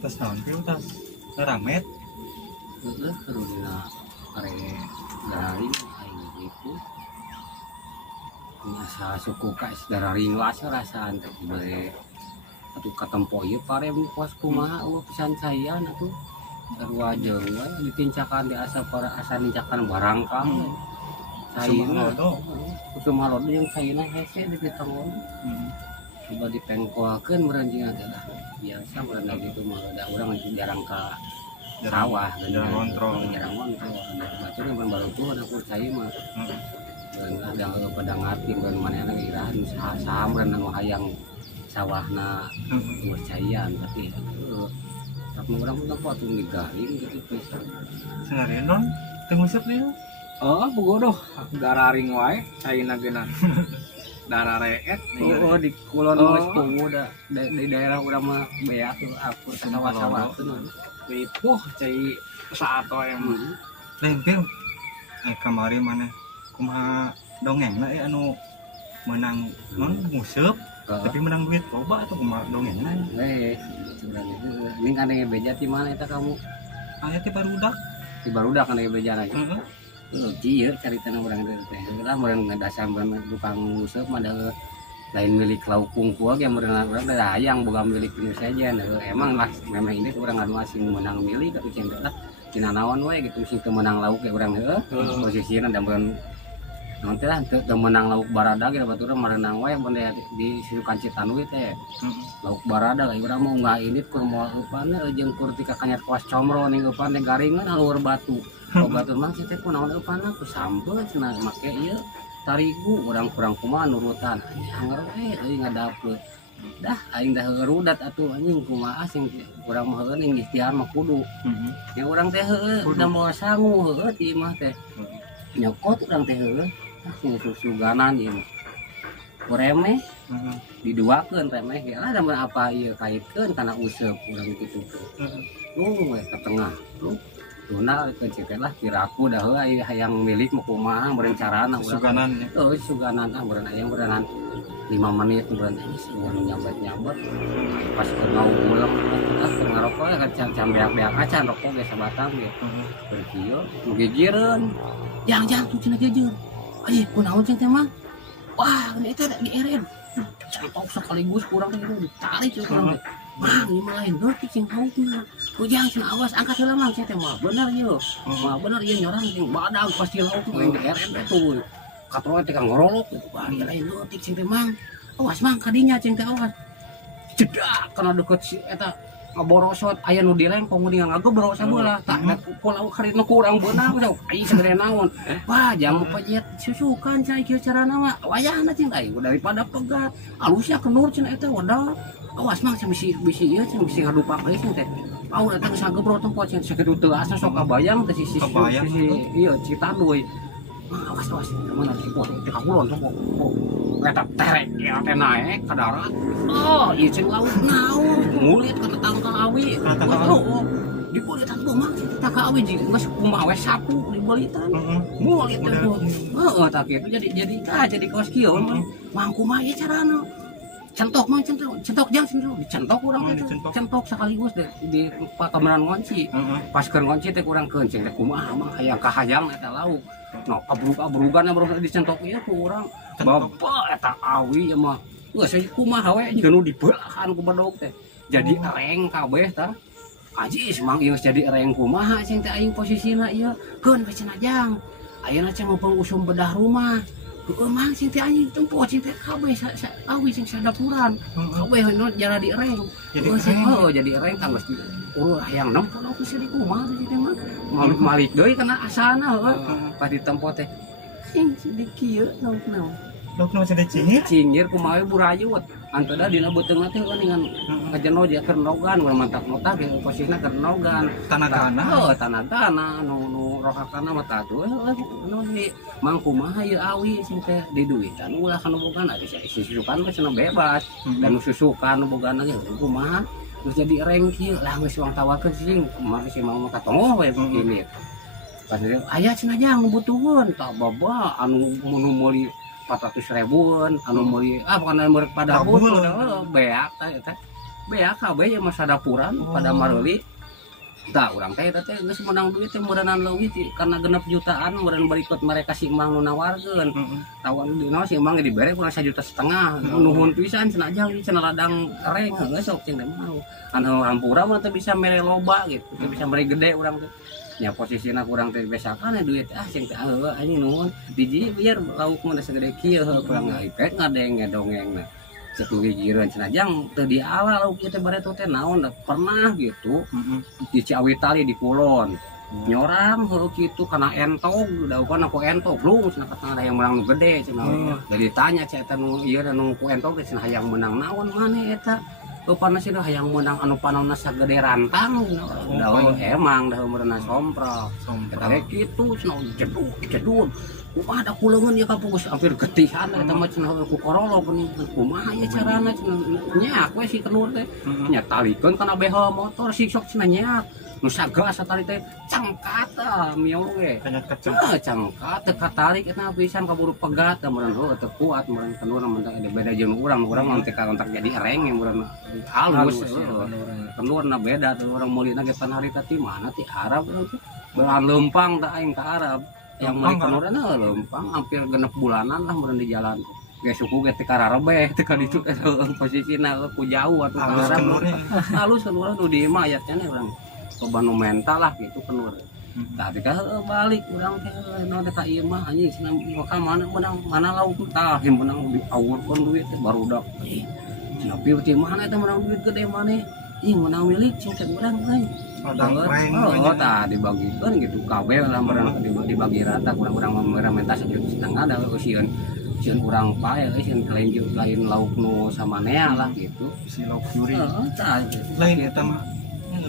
Tas naon pieu tas ramet. Heeh, kudu dina are daring aing gitu. Asa suku ka dararing wasa rasaan teh bade atuh katempo ieu pare pos kumaha eueuh pisan sayan atuh. Sarua jeung we ditincakan di asa para asa nincakan barang kang. Saina Kusumalodo jeung saina hese di pitongon. Coba dipengkoakeun meureun jeung adalah biasa meureun gitu mah da urang jarang ka sawah jarang ngontrol. jarang ngontrol batur yang baru tuh ada percaya mah dan ada pada ngerti dan mana lagi irahan saham dan anu hayang sawahna percayaan tapi tapi orang pun apa tuh digaring gitu pisan Sengareun non teu nguseup dia. Oh, bogoh dararing wae caina geuna. Darah reet di kulon geus tungu da di daerah urang mah beak tuh aku sawah-sawah tuh ripuh cai saato emang. Lain pieu. Kamari mana kumaha dongengna anu menang non nguseup tapi menang duit loba atuh kumaha dongengna. Sebenarnya ini kan yang beja di mana itu kamu? Aya teh barudak. Di barudak kan yang beja lagi. Heeh. Cieu carita orang teh. Lah meureun ngadasan tukang nguseup mah lain milik laukung kuah yang meureun urang da hayang boga milik nu saja. Emang lah memang ini urang anu asing menang milik tapi cenah lah tina naon we gitu sing teu menang lauk ge urang heueuh. Posisina da meureun naon teh lah teu menang lauk baradag ge batur merenang we mun di Sukan Citanui teh. Lauk baradag urang mah unggah ini kur moal eupan jeung kur tika kanyar kuas comro ning eupan teh garingan alur batu. Batu mah teh kunaon eupan ku sampeu cenah make ieu tarigu urang kurang kumaha nurutan. Hanger we euy ngadapkeun. Dah aing dah gerudat atuh anjing kumaha sing urang mah heueuh ning ikhtiar mah kudu. Yang urang teh heueuh udah mau sangu heueuh ti mah teh. Nyokot urang teh heueuh sing susuganan ieu mah. Kuremeh diduakeun remeh ge lah damun apa ieu kaitkeun kana useup urang kitu teh. We ka tengah. Tuna kecil lah kiraku dah heueuh hayang milik mah kumaha meureun carana urang. Suganan nya. Suganan meureun aya meureun 5 menit meureun aya nyambat-nyambat. Pas keur ulang keur ngarokok kan cambeak-beak acan rokok ge sabatang ge. Berkieu ngegeureun. Jang tuh cenah jeujeun. Aya kunaon cenah teh mah? Wah, eta dieren. Cantok sekaligus kurang teh ditarik kurang teh. Mang ieu mah lain ngerti cing hautna. Ujang cenah awas angkat heula mang cenah mah. Bener ieu. Mah bener ieu nyorang jeung badag pasti lauk main dieren teh tuh. Katroe teh ngorolok gitu. Bari lain ngerti cing teh mang. Awas mang kadinya cing teh awas. Cedak kana deket si eta ngaborosot aya nu direngkong dia ngagebro sabeula tak pulau karitna kurang beunang jauh ai sagede naon. Wah jangan pajet susukan cai kieu carana mah wayahna cing ai daripada pegat alusnya kenur cenah eta wadah. Awas mang bisi ieu cenah bisi ngadupak deui cenah teh. Au datang sagebro tempo cenah sakitu teu asa sok kabayang teh sisi ieu Citanduy. Awas mana sipot teh kakulon sok eta terek ya teh naek ka darat. Oh ieu cing laut naon ngulit ka tangkal awi. Dibeulit atuh mah tangkal awi jeung geus kumaha we sapu dibeulitan. Ngulit teh. Heeh tah kitu jadi kos kieu mah kumaha ieu carana. Centok jang dicentok urang teh centok sekaligus di kameran ngunci. Pas keur ngunci teh urang keuncing teh kumaha mah hayang kahayang eta lauk. No abrug-abrugan baru dicentok ieu ku urang. Baba eta awi mah geus kumaha we jeung nu dibelahan ku badog teh. Jadi ereng kabeh tah. Ajis mang ieu jadi ereng kumaha cing teh aing posisina ieu. Keun we cenah jang. Ayeuna cenah usum bedah rumah. Emang sing teh anjing tempo sing teh kabeh awi sing sadapuran. Kabeh nu jara direng. Jadi ereng tah geus urang hayang nempel aku sih di kumaha teh mah. Malik deui kana asana heueuh. Pas ditempo teh sing di kieu naon. Lokna masih dicingir. Cingir kumaha burayut. Antara dina beuteungna teh ningan ngajeno dia keur nogan urang mantap nota ge posisina keur nogan. Tanah-tanah nu rohakana mah tah tuh nu di mang kumaha ieu awi sing teh di duitan ulah kana bogan ari susukan teh cenah bebas dan susukan bogana ge kumaha terus jadi ereng kieu lah geus wang tawakeun sing kumaha si mau katongo we begini. Pas aya cenah jang butuhun tah baba anu meuli 400.000-an anu meuli bukan anu pada beak teh eta beak kabeh ya masa dapuran pada mareli. Tah urang teh eta teh geus menang duit teh meureunnan leuwih karena 6 jutaan meureun berikut mereka si Mang nu nawarkeun. Tawan dina si Mang dibere kurang 1,5 juta. Nuhun pisan cenah ajang cenah ladang reng geus sok cing teh mau. Anu hampura mah teh bisa mere loba gitu, teh bisa mere gede urang teh. Nya posisina kurang teh besakan duit cing teh anjing nuhun. Diji biar lauk mah segede kieu kurang ngipek ngadeng dongengna. Cetu gigireun cenah jang teu diala lauk ieu teh bareto teh naon pernah gitu di Ciawi Tali di Kulon nyorang heuh kitu kana entog daukana ku entog lu cenah katana hayang menang nu gede cenah jadi tanya cek eta nu ieu nu ku entog cenah hayang menang naon maneh eta rupana sih hayang menang anu panonna sagede rantang daun emang dah umurna sompral eta kitu cenah jeduk kumaha da kuleungeun ieu kampus hampir getihan eta mah cenah ku korolo geuning kumaha ieu carana cenah nyaak we si kenur teh nya talikeun kana behel motor siksok cenah nyaak nu sagas satari teh cangkat mieu ge cangkat teu katarik eta pisan kaburu pegat meureun heuh teu kuat meureun kenur mun teh beda jeung urang mah teh kontak jadi ereng meureun halus kenurna beda teh urang meulina ge pan harita ti mana ti Arab urang teh beran leumpang teh aing ka Arab yang mereka kenurana lempang hampir 6 bulanan lah meureun di jalan ge suku ge teh kararebeh teh ka ditu posisina ku jauh atuh halus kenurna nu di imah ayatnya urang loba nu mental lah gitu kenur tadi ka balik urang teh naon teh ka ieu mah anjing cenah ka mana lauk tah himpunang diawurkeun duit teh barudak cenah pieu ti mana teh menang duit gede maneh ih menang milik cing teh urang euy tah dibagikeun gitu kabeh lah dibagi rata kurang-kurang minta 1,5 juta da usieun urang pae sieun lain lauk nu samanea lah gitu si lauk yuri tah lain eta mah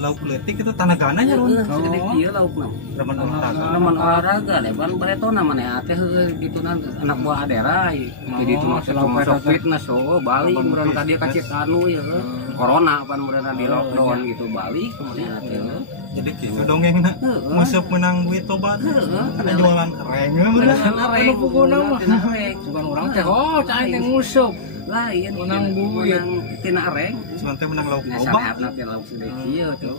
lauk leutik itu tanagana nya run segede kieu laukna zaman olahraga deh ban baretona maneh teh gitu anak buah adera jadi itu maksud masuk fitness balik meureun ka dieu ka Citanu ya corona pan meureun di lockdown gitu balik kemudian teh jadi gitu dongengna museup menang duit tobat kana jualan reng anu pokona mah bukan urang teh cai teh nguseup lain menang duit tina reng cuman teh menang lauk loba sareapna teh lauk segede kieu tuh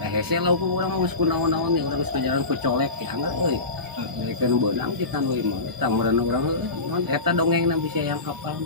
hese lauk urang geus kunaon-naon ya urang geus ngajaran ku colek ya enggak euy dikeun beunang kita nu imah eta meureun urang eta dongengna bisa yang hafal